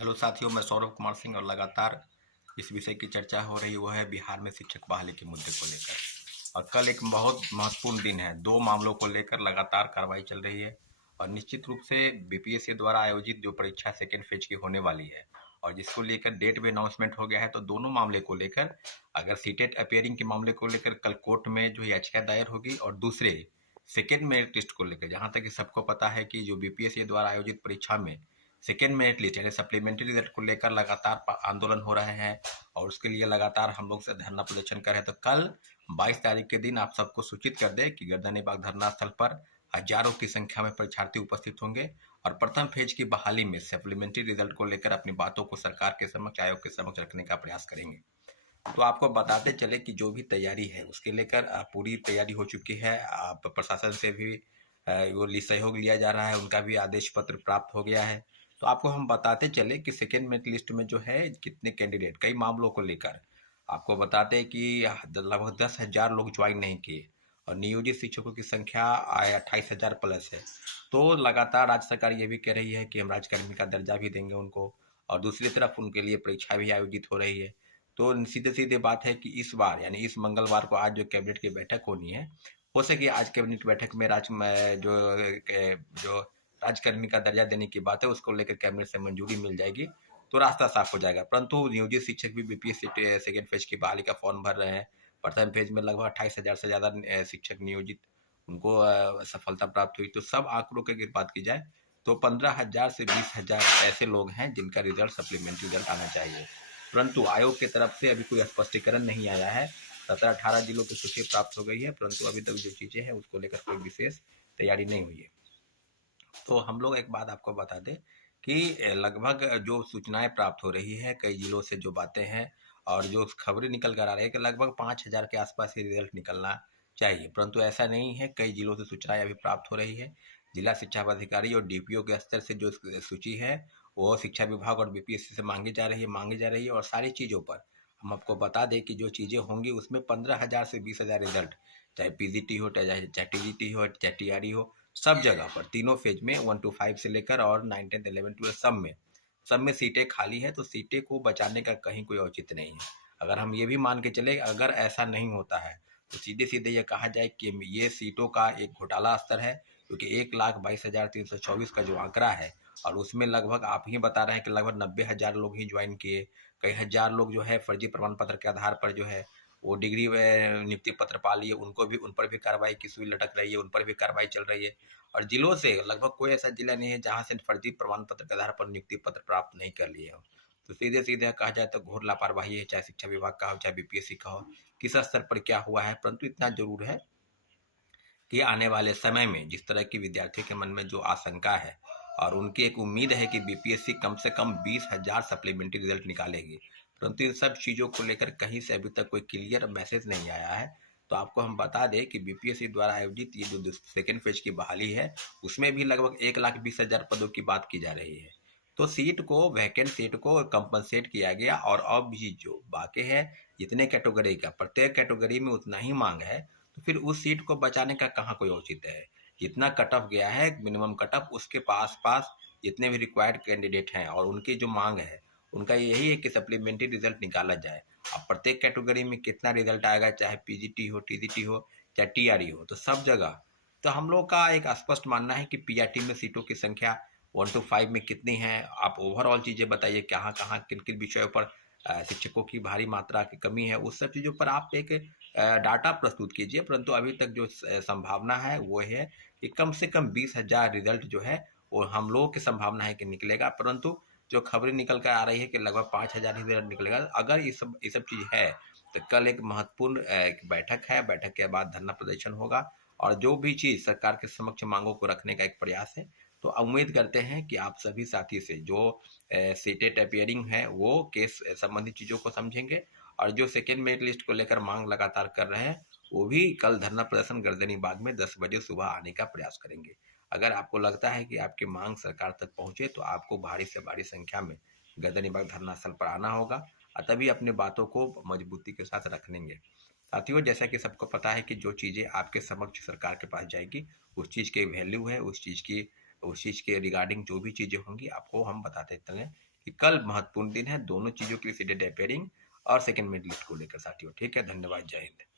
Hello साथियों, मैं सौरभ कुमार सिंह और लगातार इस विषय की चर्चा हो रही वो है बिहार में शिक्षक बहाली के मुद्दे को लेकर। और कल एक बहुत महत्वपूर्ण दिन है। दो मामलों को लेकर लगातार कार्रवाई चल रही है और निश्चित रूप से बीपीएससी द्वारा आयोजित जो परीक्षा सेकेंड फेज की होने वाली है और जिसको लेकर डेट भी अनाउंसमेंट हो गया है। तो दोनों मामले को लेकर अगर सीटेट अपियरिंग के मामले को लेकर कल कोर्ट में जो याचिका दायर होगी और दूसरे सेकेंड मेरिट लिस्ट को लेकर, जहां तक कि सबको पता है कि जो बीपीएससी द्वारा आयोजित परीक्षा में सेकेंड मेरिट लिस्ट यानी सप्लीमेंट्री रिजल्ट को लेकर लगातार आंदोलन हो रहे हैं और उसके लिए लगातार हम लोग से धरना प्रदर्शन कर रहे हैं। तो कल 22 तारीख के दिन आप सबको सूचित कर दें कि गर्दनी बाग धरना स्थल पर हजारों की संख्या में परीक्षार्थी उपस्थित होंगे और प्रथम फेज की बहाली में सप्लीमेंट्री रिजल्ट को लेकर अपनी बातों को सरकार के समक्ष, आयोग के समक्ष रखने का प्रयास करेंगे। तो आपको बताते चले कि जो भी तैयारी है उसके लेकर पूरी तैयारी हो चुकी है। प्रशासन से भी वो सहयोग लिया जा रहा है, उनका भी आदेश पत्र प्राप्त हो गया है। तो आपको हम बताते चले कि सेकेंड मेरिट लिस्ट में जो है कितने कैंडिडेट, कई मामलों को लेकर आपको बताते हैं कि लगभग 10,000 लोग ज्वाइन नहीं किए और नियोजित शिक्षकों की संख्या 28,000 प्लस है। तो लगातार राज्य सरकार ये भी कह रही है कि हम राज्यकर्मी का दर्जा भी देंगे उनको और दूसरी तरफ उनके लिए परीक्षा भी आयोजित हो रही है। तो सीधे सीधे बात है कि इस बार यानी इस मंगलवार को आज जो कैबिनेट की बैठक होनी है, हो सके आज कैबिनेट बैठक में जो राज्यकर्मी का दर्जा देने की बात है उसको लेकर कैबिनेट से मंजूरी मिल जाएगी तो रास्ता साफ हो जाएगा। परंतु नियोजित शिक्षक भी बीपीएससी सेकेंड फेज की बहाली का फॉर्म भर रहे हैं। प्रथम फेज में लगभग 28,000 से ज़्यादा शिक्षक नियोजित, उनको सफलता प्राप्त हुई। तो सब आंकड़ों की अगर बात की जाए तो 15,000 से 20,000 ऐसे लोग हैं जिनका रिजल्ट सप्लीमेंट्री रिजल्ट आना चाहिए। परंतु आयोग की तरफ से अभी कोई स्पष्टीकरण नहीं आया है। 17-18 जिलों की सूची प्राप्त हो गई है परंतु अभी तक जो चीज़ें हैं उसको लेकर कोई विशेष तैयारी नहीं हुई है। तो हम लोग एक बात आपको बता दें कि लगभग जो सूचनाएं प्राप्त हो रही है कई जिलों से, जो बातें हैं और जो खबरें निकल कर आ रही है कि लगभग 5,000 के आसपास ही रिजल्ट निकलना चाहिए, परंतु ऐसा नहीं है। कई जिलों से सूचनाएं अभी प्राप्त हो रही है। जिला शिक्षा पदाधिकारी और डीपीओ के स्तर से जो सूची है वो शिक्षा विभाग और बीपीएससी से मांगी जा रही है और सारी चीज़ों पर हम आपको बता दें कि जो चीज़ें होंगी उसमें 15,000 से 20,000 रिजल्ट, चाहे पीजीटी हो, चाहे टीजीटी हो, चाहे टीआरई हो, सब जगह पर तीनों फेज में 1 to 5 से लेकर और 9, 10, 11, 12 सब में सीटें खाली है। तो सीटें को बचाने का कहीं कोई औचित्य नहीं है। अगर हम ये भी मान के चले अगर ऐसा नहीं होता है तो सीधे सीधे ये कहा जाए कि ये सीटों का एक घोटाला स्तर है, क्योंकि 1,22,324 का जो आंकड़ा है और उसमें लगभग आप ही बता रहे हैं कि लगभग 90,000 लोग ही ज्वाइन किए। कई हजार लोग जो है फर्जी प्रमाण पत्र के आधार पर जो है वो डिग्री नियुक्ति पत्र पा लिए, उन पर भी कार्रवाई की सुई लटक रही है, उन पर भी कार्रवाई चल रही है। और जिलों से लगभग कोई ऐसा जिला नहीं है जहां से फर्जी प्रमाण पत्र के आधार पर नियुक्ति पत्र प्राप्त नहीं कर लिए हो। तो सीधे सीधे कहा जाए तो घोर लापरवाही है, चाहे शिक्षा विभाग का हो चाहे बीपीएससी का हो, किस स्तर पर क्या हुआ है। परंतु इतना जरूर है कि आने वाले समय में जिस तरह की विद्यार्थियों के मन में जो आशंका है और उनकी एक उम्मीद है कि बीपीएससी कम से कम 20,000 सप्लीमेंट्री रिजल्ट निकालेगी, परंतु इन सब चीज़ों को लेकर कहीं से अभी तक कोई क्लियर मैसेज नहीं आया है। तो आपको हम बता दें कि बीपीएससी द्वारा आयोजित ये जो सेकेंड फेज की बहाली है उसमें भी लगभग 1,20,000 पदों की बात की जा रही है। तो वैकेंट सीट को कंपनसेट किया गया और अब भी जो बाकी है, जितने कैटेगरी का, प्रत्येक कैटेगरी में उतना ही मांग है। तो फिर उस सीट को बचाने का कहाँ कोई औचित्य है। जितना कट ऑफ गया है मिनिमम कट ऑफ, उसके पास पास जितने भी रिक्वायर्ड कैंडिडेट हैं और उनकी जो मांग है उनका यही है कि सप्लीमेंट्री रिजल्ट निकाला जाए। अब प्रत्येक कैटेगरी में कितना रिजल्ट आएगा, चाहे पीजीटी हो, टीजीटी हो, चाहे टीआरई हो, तो सब जगह तो हम लोग का एक स्पष्ट मानना है कि पीआरटी में सीटों की संख्या 1 to 5 में कितनी है। आप ओवरऑल चीज़ें बताइए, कहाँ कहाँ किन किन विषयों पर शिक्षकों की भारी मात्रा की कमी है, उस सब चीज़ों पर आप एक डाटा प्रस्तुत कीजिए। परंतु अभी तक जो संभावना है वो है कि कम से कम 20,000 रिजल्ट जो है वो हम लोगों की संभावना है कि निकलेगा। परंतु जो खबरें निकल कर आ रही है कि लगभग 5,000 ही रिजल्ट निकलेगा। अगर ये सब चीज़ है तो कल एक महत्वपूर्ण एक बैठक है, बैठक के बाद धरना प्रदर्शन होगा और जो भी चीज़ सरकार के समक्ष मांगों को रखने का एक प्रयास है। तो उम्मीद करते हैं कि आप सभी साथी से जो सीटेट अपियरिंग है वो केस संबंधी चीज़ों को समझेंगे और जो सेकेंड मेरिट लिस्ट को लेकर मांग लगातार कर रहे हैं वो भी कल धरना प्रदर्शन गर्दनी बाग में 10 बजे सुबह आने का प्रयास करेंगे। अगर आपको लगता है कि आपकी मांग सरकार तक पहुंचे तो आपको भारी से भारी संख्या में गर्दनी बाग धरना स्थल पर आना होगा और तभी अपनी बातों को मजबूती के साथ रखेंगे। साथियों, जैसा कि सबको पता है कि जो चीज़ें आपके समक्ष सरकार के पास जाएगी उस चीज़ की वैल्यू है, उस चीज़ की उस चीज़ के रिगार्डिंग जो भी चीज़ें होंगी आपको हम बताते चलें कि कल महत्वपूर्ण दिन है दोनों चीज़ों के लिए, सीटेड अपेयरिंग और सेकंड मेरिट लिस्ट को लेकर साथियों। ठीक है, धन्यवाद, जय हिंद।